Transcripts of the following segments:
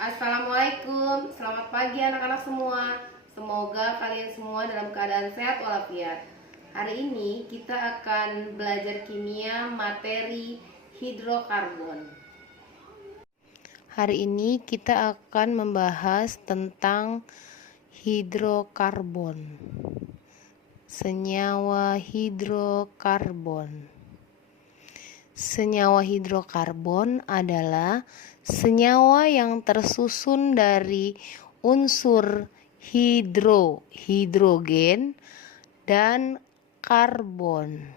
Assalamualaikum, selamat pagi anak-anak semua. Semoga kalian semua dalam keadaan sehat walafiat. Hari ini kita akan belajar kimia materi hidrokarbon. Hari ini kita akan membahas tentang hidrokarbon. Senyawa hidrokarbon. Senyawa hidrokarbon adalah senyawa yang tersusun dari unsur hidrogen, dan karbon.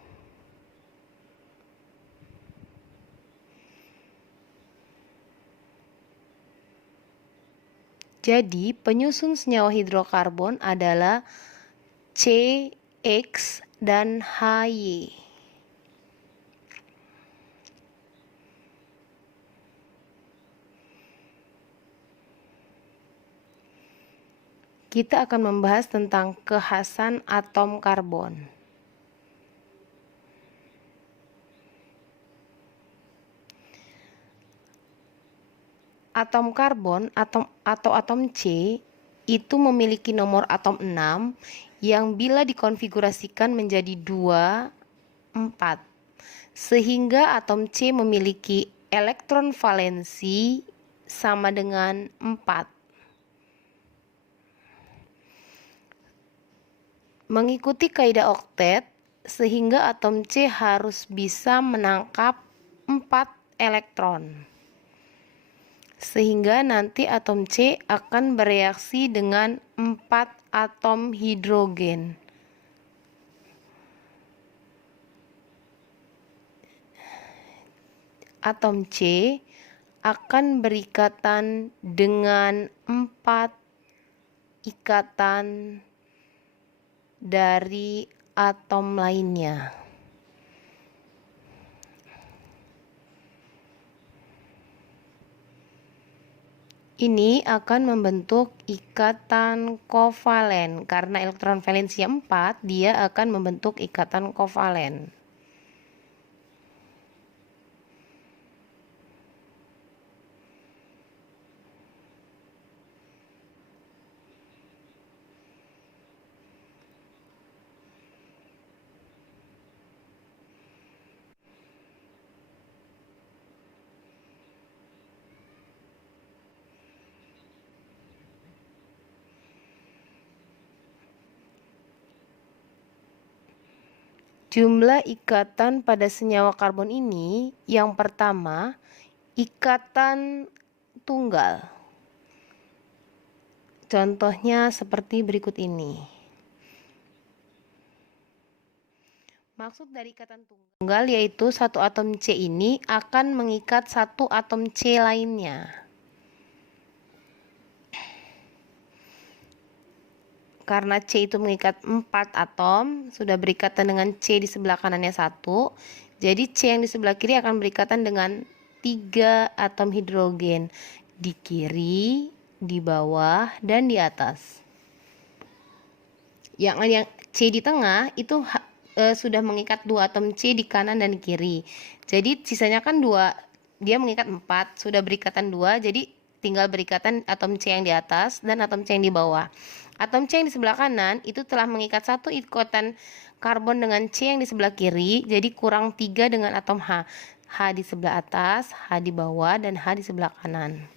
Jadi, penyusun senyawa hidrokarbon adalah CX dan HY. Kita akan membahas tentang kekhasan atom karbon. Atom karbon atau atom C itu memiliki nomor atom 6 yang bila dikonfigurasikan menjadi 2, 4. Sehingga atom C memiliki elektron valensi sama dengan 4. Mengikuti kaidah oktet, sehingga atom C harus bisa menangkap 4 elektron. Sehingga nanti atom C akan bereaksi dengan 4 atom hidrogen. Atom C akan berikatan dengan 4 ikatan dari atom lainnya. Ini akan membentuk ikatan kovalen. Karena elektron valensinya 4, dia akan membentuk ikatan kovalen. Jumlah ikatan pada senyawa karbon ini, yang pertama, ikatan tunggal. Contohnya seperti berikut ini. Maksud dari ikatan tunggal yaitu satu atom C ini akan mengikat satu atom C lainnya. Karena C itu mengikat 4 atom, sudah berikatan dengan C di sebelah kanannya 1. Jadi C yang di sebelah kiri akan berikatan dengan 3 atom hidrogen di kiri, di bawah, dan di atas. Yang C di tengah itu sudah mengikat 2 atom C di kanan dan di kiri. Jadi sisanya kan 2, dia mengikat 4, sudah berikatan 2, jadi tinggal berikatan atom C yang di atas dan atom C yang di bawah. Atom C yang di sebelah kanan itu telah mengikat satu ikatan karbon dengan C yang di sebelah kiri, jadi kurang 3 dengan atom H. H di sebelah atas, H di bawah, dan H di sebelah kanan.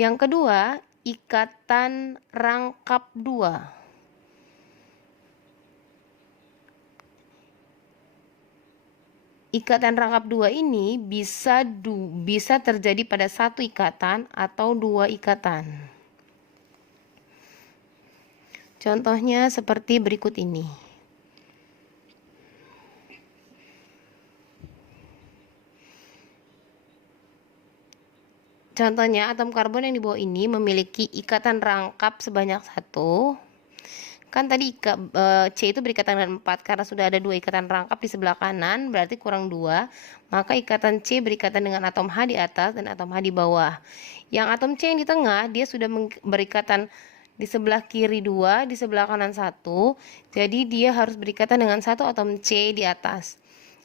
Yang kedua, ikatan rangkap 2. Ikatan rangkap 2 ini bisa terjadi pada satu ikatan atau 2 ikatan. Contohnya seperti berikut ini. Contohnya atom karbon yang di bawah ini memiliki ikatan rangkap sebanyak 1. Kan tadi C itu berikatan dengan 4, karena sudah ada 2 ikatan rangkap di sebelah kanan, berarti kurang 2. Maka ikatan C berikatan dengan atom H di atas dan atom H di bawah. Yang atom C yang di tengah, dia sudah berikatan di sebelah kiri 2, di sebelah kanan 1. Jadi dia harus berikatan dengan 1 atom C di atas.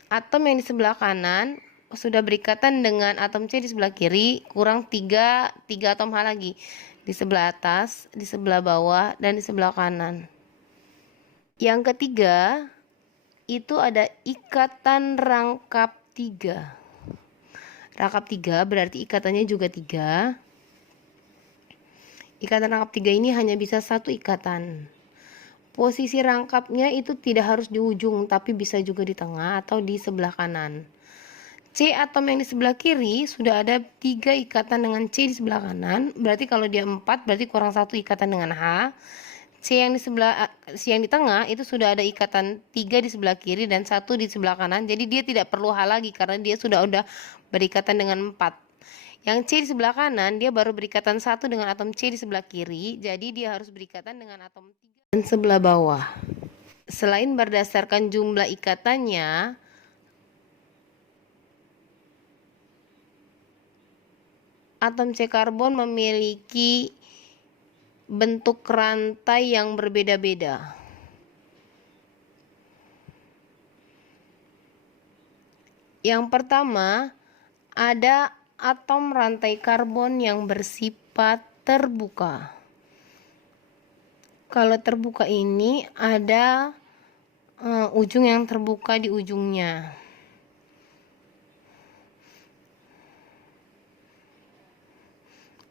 Atom yang di sebelah kanan sudah berikatan dengan atom C di sebelah kiri, kurang 3 atom H lagi. Di sebelah atas, di sebelah bawah, dan di sebelah kanan. Yang ketiga, itu ada ikatan rangkap 3. Rangkap 3 berarti ikatannya juga 3. Ikatan rangkap 3 ini hanya bisa satu ikatan. Posisi rangkapnya itu tidak harus di ujung, tapi bisa juga di tengah atau di sebelah kanan. C atom yang di sebelah kiri sudah ada 3 ikatan dengan C di sebelah kanan, berarti kalau dia 4 berarti kurang 1 ikatan dengan H. C yang di tengah itu sudah ada ikatan 3 di sebelah kiri dan 1 di sebelah kanan, jadi dia tidak perlu H lagi karena dia sudah berikatan dengan 4. Yang C di sebelah kanan dia baru berikatan 1 dengan atom C di sebelah kiri, jadi dia harus berikatan dengan atom 3 dan sebelah bawah. Selain berdasarkan jumlah ikatannya, atom C karbon memiliki bentuk rantai yang berbeda-beda. Yang pertama, ada atom rantai karbon yang bersifat terbuka. Kalau terbuka ini ada ujung yang terbuka di ujungnya.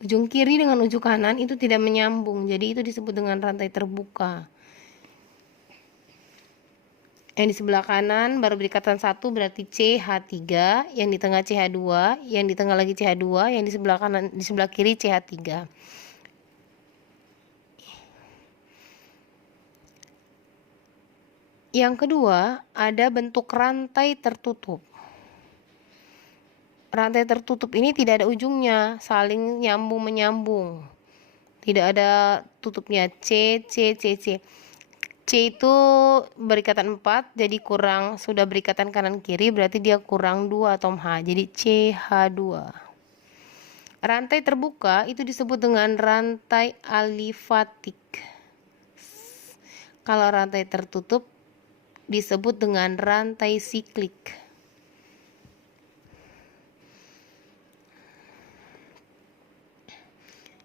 Ujung kiri dengan ujung kanan itu tidak menyambung, jadi itu disebut dengan rantai terbuka. Yang di sebelah kanan baru berikatan 1 berarti CH3, yang di tengah CH2, yang di tengah lagi CH2, yang di sebelah kanan, di sebelah kiri CH3. Yang kedua, ada bentuk rantai tertutup. Rantai tertutup ini tidak ada ujungnya, saling nyambung-menyambung. Tidak ada tutupnya C, C, C, C. C itu berikatan 4, jadi sudah berikatan kanan kiri, berarti dia kurang 2 atom H, jadi CH2. Rantai terbuka itu disebut dengan rantai alifatik. Kalau rantai tertutup disebut dengan rantai siklik.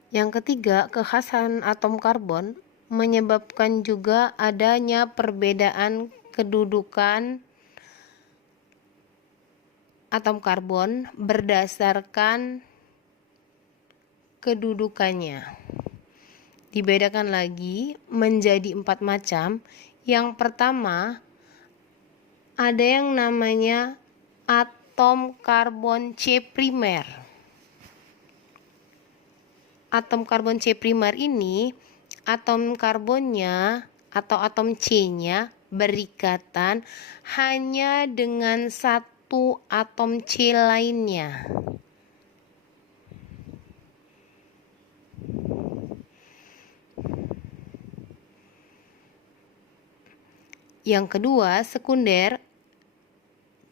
Yang ketiga, kekhasan atom karbon menyebabkan juga adanya perbedaan kedudukan atom karbon berdasarkan kedudukannya. Dibedakan lagi menjadi 4 macam. Yang pertama, ada yang namanya atom karbon C primer. Atom karbon C primer ini, atom karbonnya atau atom C-nya berikatan hanya dengan satu atom C lainnya. Yang kedua, sekunder.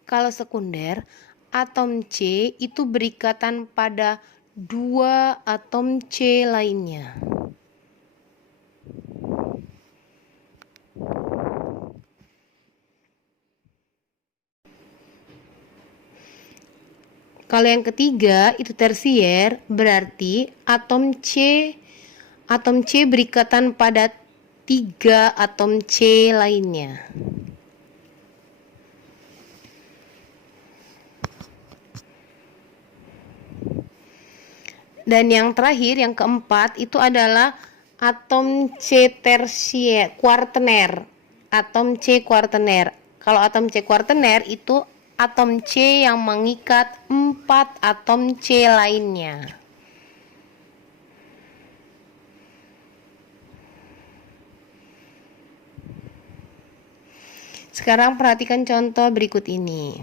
Kalau sekunder, atom C itu berikatan pada 2 atom C lainnya. Kalau yang ketiga itu tersier, berarti atom C berikatan pada 3 atom C lainnya. Dan yang terakhir, yang keempat, itu adalah atom C tersier, kuartener. Atom C kuartener. Kalau atom C kuartener itu atom C yang mengikat 4 atom C lainnya. Sekarang perhatikan contoh berikut ini.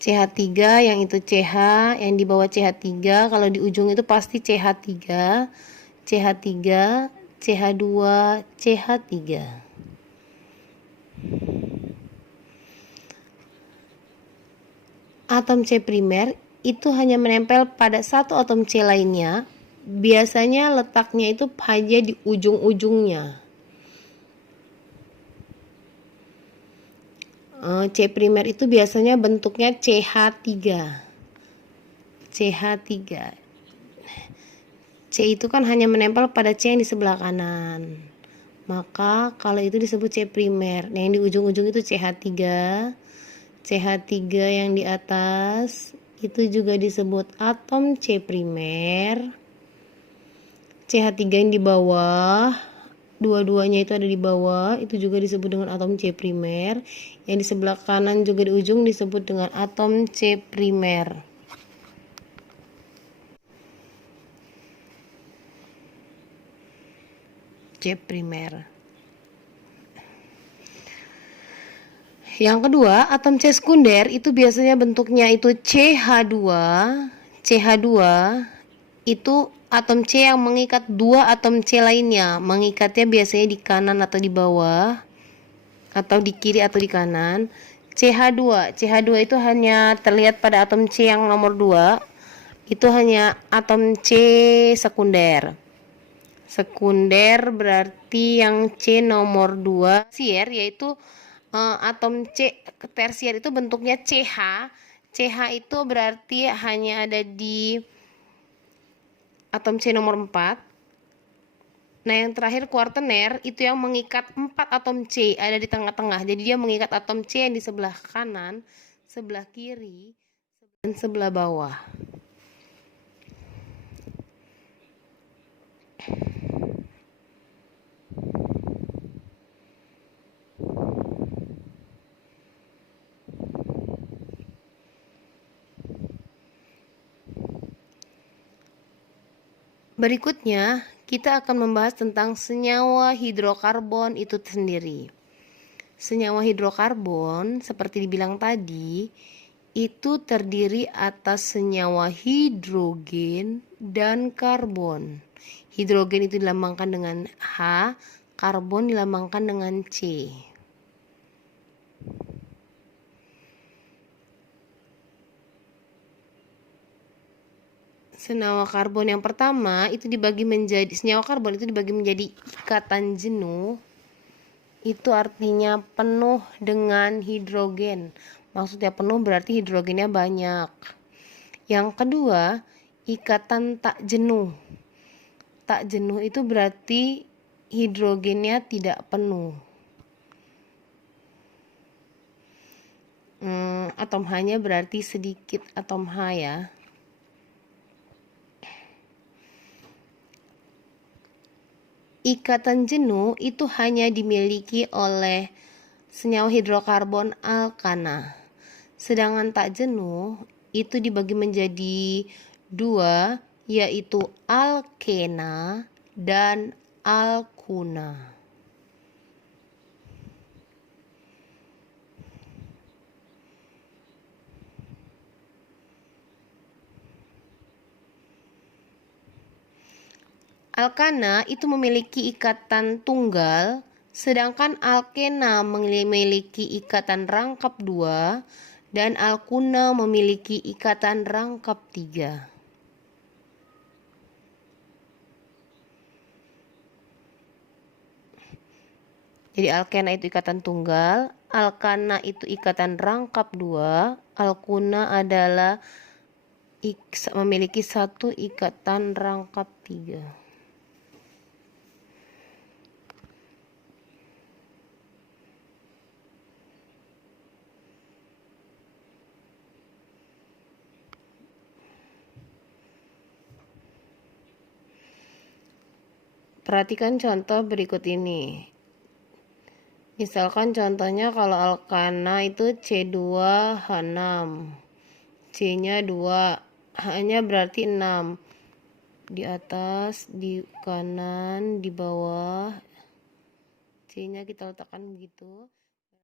CH3 yang itu CH, yang di bawah CH3, kalau di ujung itu pasti CH3, CH3, CH2, CH3. Atom C primer itu hanya menempel pada satu atom C lainnya, biasanya letaknya itu hanya di ujung-ujungnya. C primer itu biasanya bentuknya CH3. CH3. C itu kan hanya menempel pada C yang di sebelah kanan. Maka kalau itu disebut C primer. Nah, yang di ujung-ujung itu CH3. CH3 yang di atas itu juga disebut atom C primer. CH3 yang di bawah, dua-duanya itu ada di bawah, itu juga disebut dengan atom C primer. Yang di sebelah kanan juga di ujung disebut dengan atom C primer. C primer. Yang kedua, atom C sekunder itu biasanya bentuknya itu CH2. CH2 itu atom C yang mengikat dua atom C lainnya. Mengikatnya biasanya di kanan atau di bawah, atau di kiri atau di kanan. CH2. CH2 itu hanya terlihat pada atom C yang nomor 2. Itu hanya atom C sekunder. Sekunder berarti yang C nomor 2 tersier, yaitu atom C tersier itu bentuknya CH. CH itu berarti hanya ada di atom C nomor 4. Nah, yang terakhir kuartener itu yang mengikat 4 atom C ada di tengah-tengah. Jadi dia mengikat atom C yang di sebelah kanan, sebelah kiri, dan sebelah bawah. Berikutnya, kita akan membahas tentang senyawa hidrokarbon itu sendiri. Senyawa hidrokarbon, seperti dibilang tadi, itu terdiri atas senyawa hidrogen dan karbon. Hidrogen itu dilambangkan dengan H, karbon dilambangkan dengan C. Senyawa karbon yang pertama itu dibagi menjadi ikatan jenuh. Itu artinya penuh dengan hidrogen. Maksudnya penuh berarti hidrogennya banyak. Yang kedua, ikatan tak jenuh. Tak jenuh itu berarti hidrogennya tidak penuh. Atom H-nya berarti sedikit atom H ya. Ikatan jenuh itu hanya dimiliki oleh senyawa hidrokarbon alkana. Sedangkan tak jenuh itu dibagi menjadi 2, yaitu alkena dan alkuna. Alkana itu memiliki ikatan tunggal, sedangkan alkena memiliki ikatan rangkap 2, dan alkuna memiliki ikatan rangkap 3. Jadi alkena itu ikatan tunggal, alkana itu ikatan rangkap 2, alkuna adalah memiliki satu ikatan rangkap 3. Perhatikan contoh berikut ini. Misalkan contohnya kalau alkana itu C2H6. C-nya 2, H-nya berarti 6. Di atas, di kanan, di bawah. C-nya kita letakkan begitu.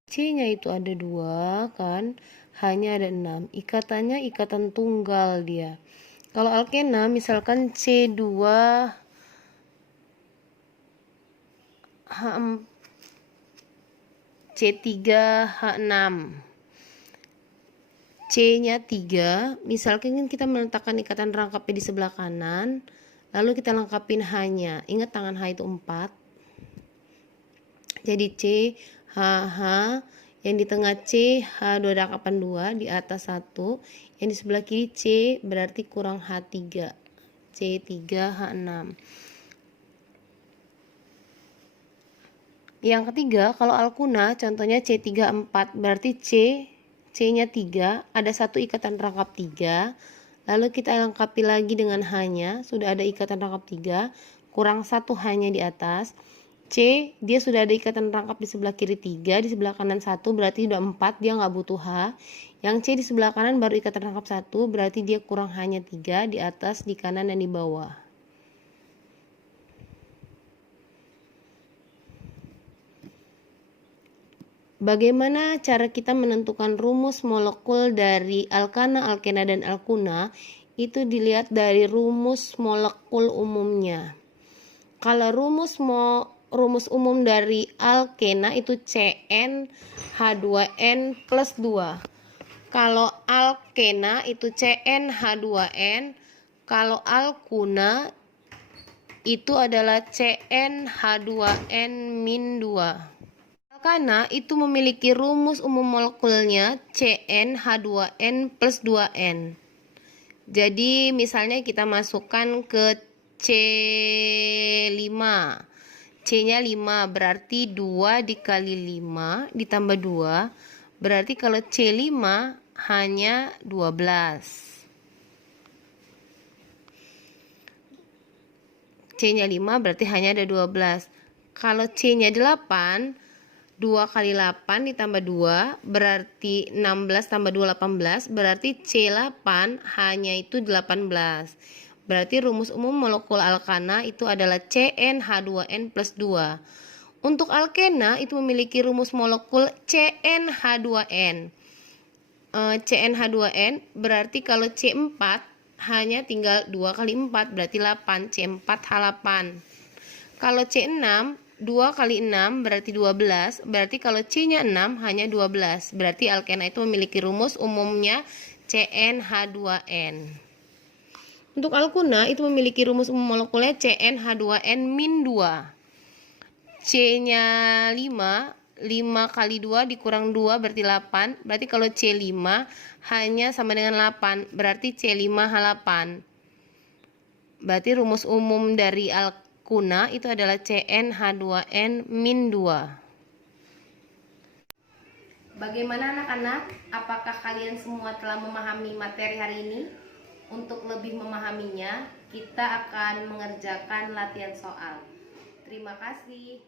C-nya itu ada 2 kan, H-nya ada 6. Ikatannya ikatan tunggal dia. Kalau alkena misalkan C2 H4 C3H6, C-nya 3, misalkan kita meletakkan ikatan rangkapnya di sebelah kanan, lalu kita lengkapin H-nya. Ingat tangan H itu 4. Jadi C, H, H, Yang di tengah C, H2 dangkapan 2, di atas 1. Yang di sebelah kiri C berarti kurang H3. C3, H6. Yang ketiga, kalau alkuna contohnya C3, 4, berarti C-nya 3, ada satu ikatan rangkap 3. Lalu kita lengkapi lagi dengan H-nya, sudah ada ikatan rangkap 3, kurang satu H-nya di atas. C, dia sudah ada ikatan rangkap di sebelah kiri 3, di sebelah kanan 1, berarti udah 4, dia nggak butuh H. Yang C di sebelah kanan baru ikatan rangkap 1, berarti dia kurang H-nya 3, di atas, di kanan, dan di bawah. Bagaimana cara kita menentukan rumus molekul dari alkana, alkena, dan alkuna? Itu dilihat dari rumus molekul umumnya. Kalau rumus umum dari alkena itu CN H2N plus 2. Kalau alkena itu CN H2N. Kalau alkuna itu adalah CN H2N min 2. Alkana itu memiliki rumus umum molekulnya CN H2N plus 2N. Jadi misalnya kita masukkan ke C5. C-nya 5 berarti 2 dikali 5 ditambah 2. Berarti kalau C5 hanya 12. C-nya 5 berarti hanya ada 12. Kalau C-nya 8, 2 kali 8 ditambah 2 berarti 16 tambah 2 18, berarti C8 hanya itu 18. Berarti rumus umum molekul alkana itu adalah CnH2n plus 2. Untuk alkena itu memiliki rumus molekul CnH2n. CnH2n berarti kalau C4 hanya tinggal 2 kali 4 berarti 8, C4H8. Kalau C6 2 kali 6 berarti 12, berarti kalau C-nya 6 hanya 12, berarti alkena itu memiliki rumus umumnya CnH2n. Untuk alkuna itu memiliki rumus umum molekulnya CnH2n min 2. C-nya 5, 5 kali 2 dikurang 2 berarti 8, berarti kalau C5 hanya sama dengan 8, berarti C5H8. Berarti rumus umum dari alkuna itu adalah CnH2n min 2. Bagaimana anak-anak? Apakah kalian semua telah memahami materi hari ini? Untuk lebih memahaminya, kita akan mengerjakan latihan soal. Terima kasih.